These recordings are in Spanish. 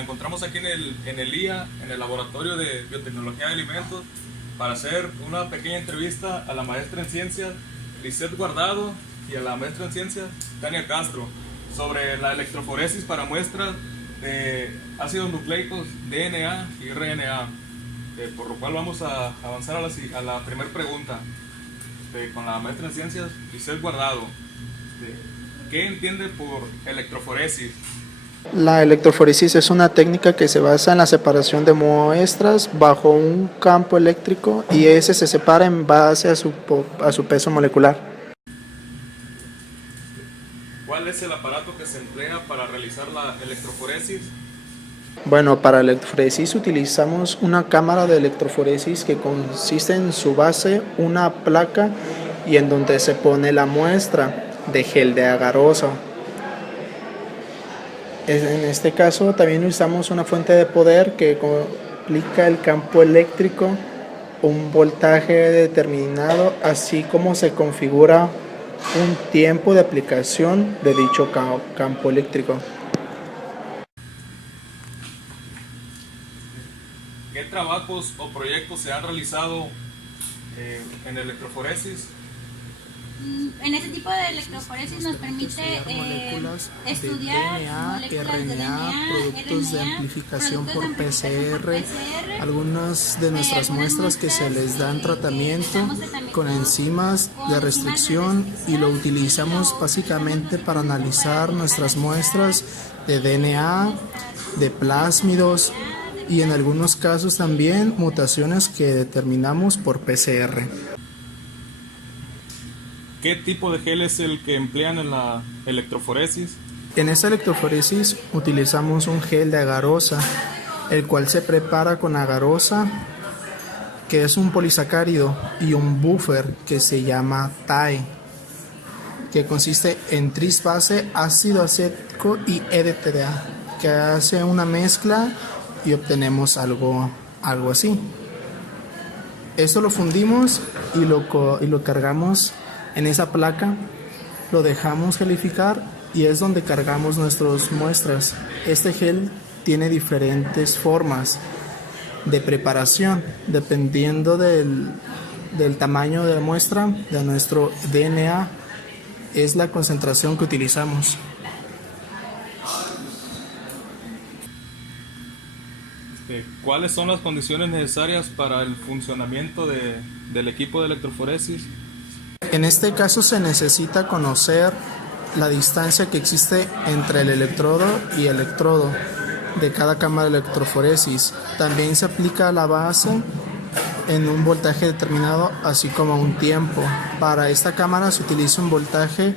encontramos aquí en el IA, en el Laboratorio de Biotecnología de Alimentos, para hacer una pequeña entrevista a la maestra en ciencias, Lisette Guardado, y a la maestra en ciencias, Tania Castro, sobre la electroforesis para muestras de ácidos nucleicos DNA y RNA, por lo cual vamos a avanzar a la primera pregunta con la maestra en ciencias, Lisette Guardado. ¿Qué entiende por electroforesis? La electroforesis es una técnica que se basa en la separación de muestras bajo un campo eléctrico y ese se separa en base a su peso molecular. ¿Cuál es el aparato que se emplea para realizar la electroforesis? Bueno, para la electroforesis utilizamos una cámara de electroforesis que consiste en su base una placa y en donde se pone la muestra de gel de agaroso. En este caso también usamos una fuente de poder que aplica el campo eléctrico, un voltaje determinado, así como se configura un tiempo de aplicación de dicho campo eléctrico. ¿Qué trabajos o proyectos se han realizado en electroforesis? En este tipo de electroforesis nos permite estudiar moléculas de DNA, productos de amplificación por PCR, algunas de nuestras muestras que se les dan tratamiento con enzimas de restricción y lo utilizamos básicamente para analizar nuestras muestras de DNA, de plásmidos y en algunos casos también mutaciones que determinamos por PCR. ¿Qué tipo de gel es el que emplean en la electroforesis? En esta electroforesis utilizamos un gel de agarosa, el cual se prepara con agarosa, que es un polisacárido, y un buffer que se llama TAE, que consiste en trisbase, ácido acético y EDTA, que hace una mezcla y obtenemos algo así. Esto lo fundimos y lo cargamos en esa placa, lo dejamos gelificar y es donde cargamos nuestras muestras. Este gel tiene diferentes formas de preparación dependiendo del tamaño de la muestra de nuestro DNA, es la concentración que utilizamos. ¿Cuáles son las condiciones necesarias para el funcionamiento del equipo de electroforesis? En este caso se necesita conocer la distancia que existe entre el electrodo y electrodo de cada cámara de electroforesis. También se aplica la base en un voltaje determinado, así como un tiempo. Para esta cámara se utiliza un voltaje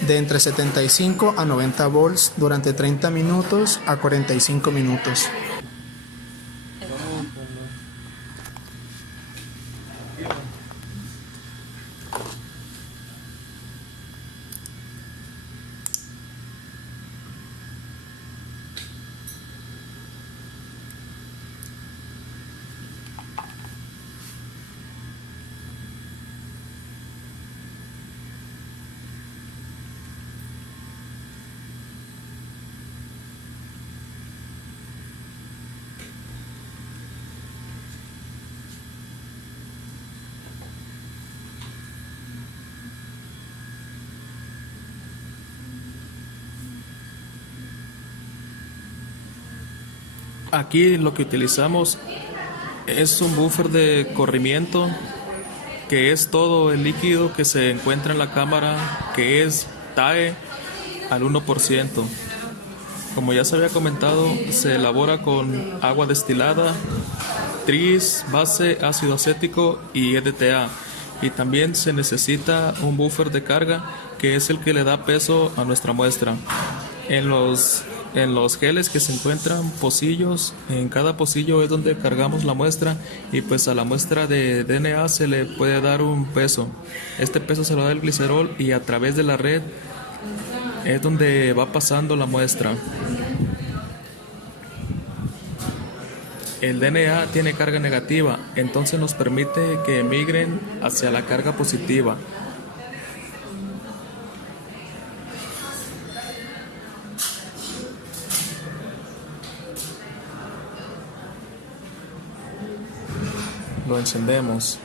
de entre 75 a 90 volts durante 30 minutos a 45 minutos. Aquí lo que utilizamos es un buffer de corrimiento, que es todo el líquido que se encuentra en la cámara, que es TAE al 1%. Como ya se había comentado, se elabora con agua destilada, tris, base, ácido acético y EDTA. Y también se necesita un buffer de carga, que es el que le da peso a nuestra muestra. En los geles que se encuentran pocillos, en cada pocillo es donde cargamos la muestra y pues a la muestra de DNA se le puede dar un peso. Este peso se lo da el glicerol y a través de la red es donde va pasando la muestra. El DNA tiene carga negativa, entonces nos permite que emigren hacia la carga positiva. lo encendemos.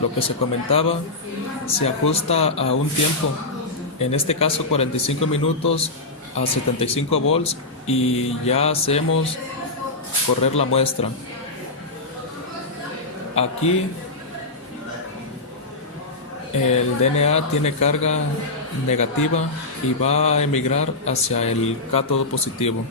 Lo que se comentaba se ajusta a un tiempo, en este caso 45 minutos a 75 volts, y ya hacemos correr la muestra. Aquí el DNA tiene carga negativa y va a emigrar hacia el cátodo positivo.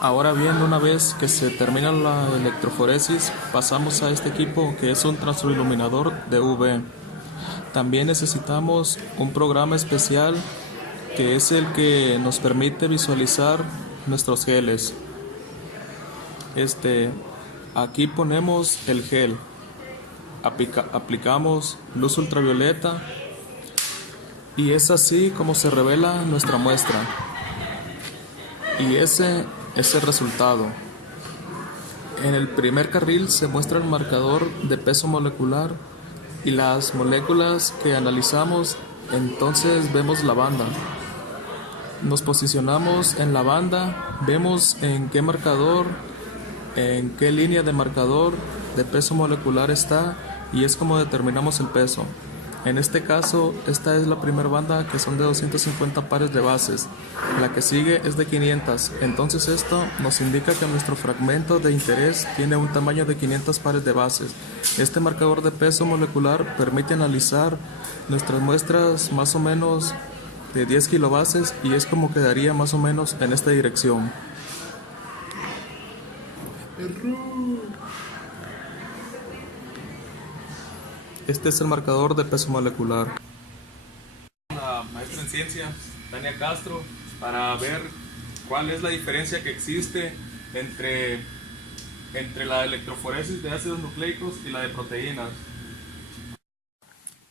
Ahora bien, una vez que se termina la electroforesis, pasamos a este equipo que es un transiluminador de UV. También necesitamos un programa especial que es el que nos permite visualizar nuestros geles. Aquí ponemos el gel, aplicamos luz ultravioleta y es así como se revela nuestra muestra. Y ese es el resultado. En el primer carril se muestra el marcador de peso molecular y las moléculas que analizamos. Entonces vemos la banda. Nos posicionamos en la banda, vemos en qué marcador, en qué línea de marcador de peso molecular está, y es como determinamos el peso. En este caso, esta es la primera banda, que son de 250 pares de bases. La que sigue es de 500. Entonces esto nos indica que nuestro fragmento de interés tiene un tamaño de 500 pares de bases. Este marcador de peso molecular permite analizar nuestras muestras más o menos de 10 kilobases, y es como quedaría más o menos en esta dirección. Este es el marcador de peso molecular. La maestra en ciencia, Tania Castro, para ver cuál es la diferencia que existe entre la electroforesis de ácidos nucleicos y la de proteínas.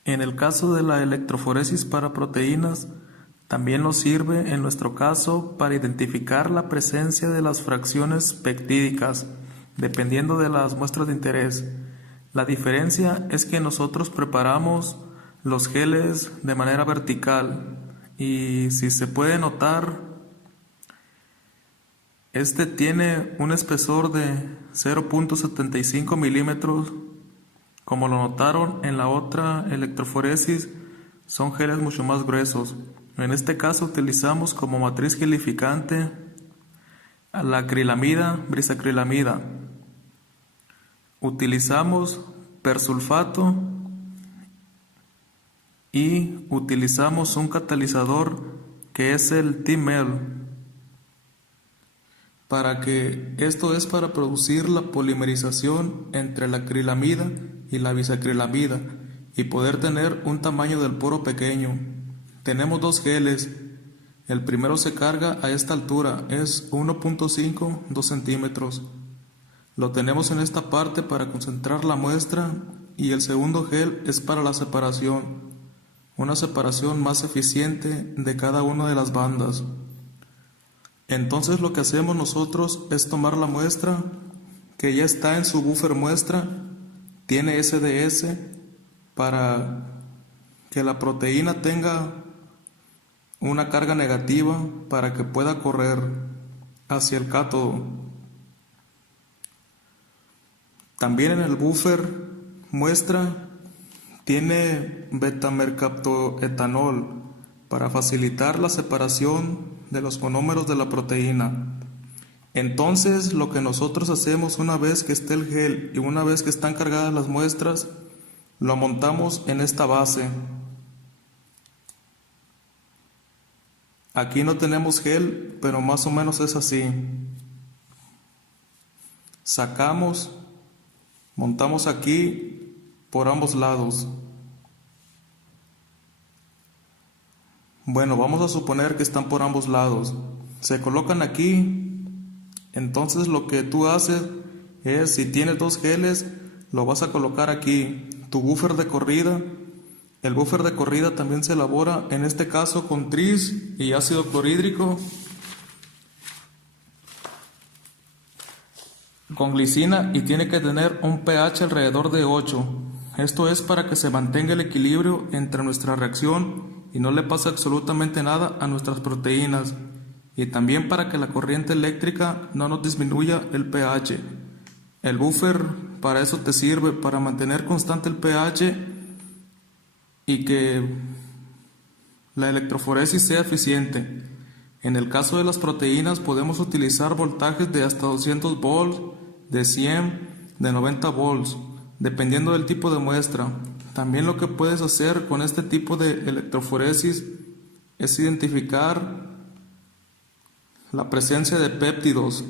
En el caso de la electroforesis para proteínas, también nos sirve en nuestro caso para identificar la presencia de las fracciones peptídicas, dependiendo de las muestras de interés. La diferencia es que nosotros preparamos los geles de manera vertical, y si se puede notar, este tiene un espesor de 0.75 milímetros. Como lo notaron en la otra electroforesis, son geles mucho más gruesos. En este caso utilizamos como matriz gelificante a la acrilamida, brisacrilamida. Utilizamos persulfato y utilizamos un catalizador que es el TML. Esto es para producir la polimerización entre la acrilamida y la bisacrilamida y poder tener un tamaño del poro pequeño. Tenemos dos geles. El primero se carga a esta altura, es 1.5, 2 centímetros. Lo tenemos en esta parte para concentrar la muestra, y el segundo gel es para la separación, una separación más eficiente de cada una de las bandas. Entonces lo que hacemos nosotros es tomar la muestra que ya está en su buffer muestra, tiene SDS, para que la proteína tenga una carga negativa para que pueda correr hacia el cátodo. También en el buffer muestra tiene betamercaptoetanol para facilitar la separación de los monómeros de la proteína. Entonces lo que nosotros hacemos una vez que esté el gel y una vez que están cargadas las muestras, lo montamos en esta base. Aquí no tenemos gel, pero más o menos es así. Sacamos, montamos aquí por ambos lados. Bueno, vamos a suponer que están por ambos lados. Se colocan aquí Entonces lo que tú haces es, si tienes 2 geles, lo vas a colocar aquí, tu buffer de corrida. El buffer de corrida también se elabora, en este caso, con tris y ácido clorhídrico, con glicina, y tiene que tener un pH alrededor de 8. Esto es para que se mantenga el equilibrio entre nuestra reacción y no le pase absolutamente nada a nuestras proteínas, y también para que la corriente eléctrica no nos disminuya el pH. El buffer para eso te sirve, para mantener constante el pH y que la electroforesis sea eficiente. En el caso de las proteínas podemos utilizar voltajes de hasta 200 volts, de 100, de 90 volts, dependiendo del tipo de muestra. También lo que puedes hacer con este tipo de electroforesis es identificar la presencia de péptidos,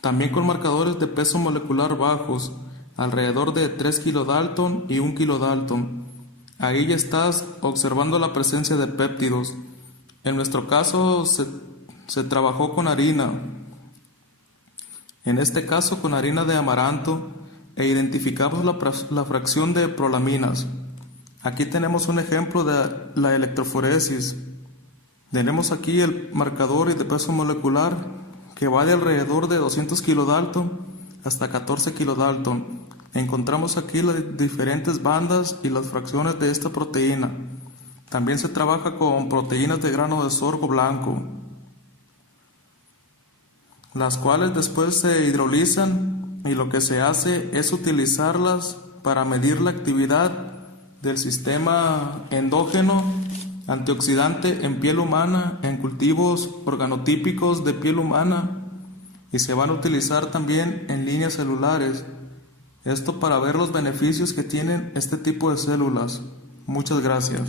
también con marcadores de peso molecular bajos, alrededor de 3 kilodalton y 1 kilodalton. Ahí ya estás observando la presencia de péptidos. En nuestro caso se trabajó con harina, en este caso con harina de amaranto, e identificamos la fracción de prolaminas. Aquí tenemos un ejemplo de la electroforesis. Tenemos aquí el marcador de peso molecular que va de alrededor de 200 kilodalton hasta 14 kilodalton. Encontramos aquí las diferentes bandas y las fracciones de esta proteína. También se trabaja con proteínas de grano de sorgo blanco, las cuales después se hidrolizan, y lo que se hace es utilizarlas para medir la actividad del sistema endógeno antioxidante en piel humana, en cultivos organotípicos de piel humana, y se van a utilizar también en líneas celulares. Esto para ver los beneficios que tienen este tipo de células. Muchas gracias.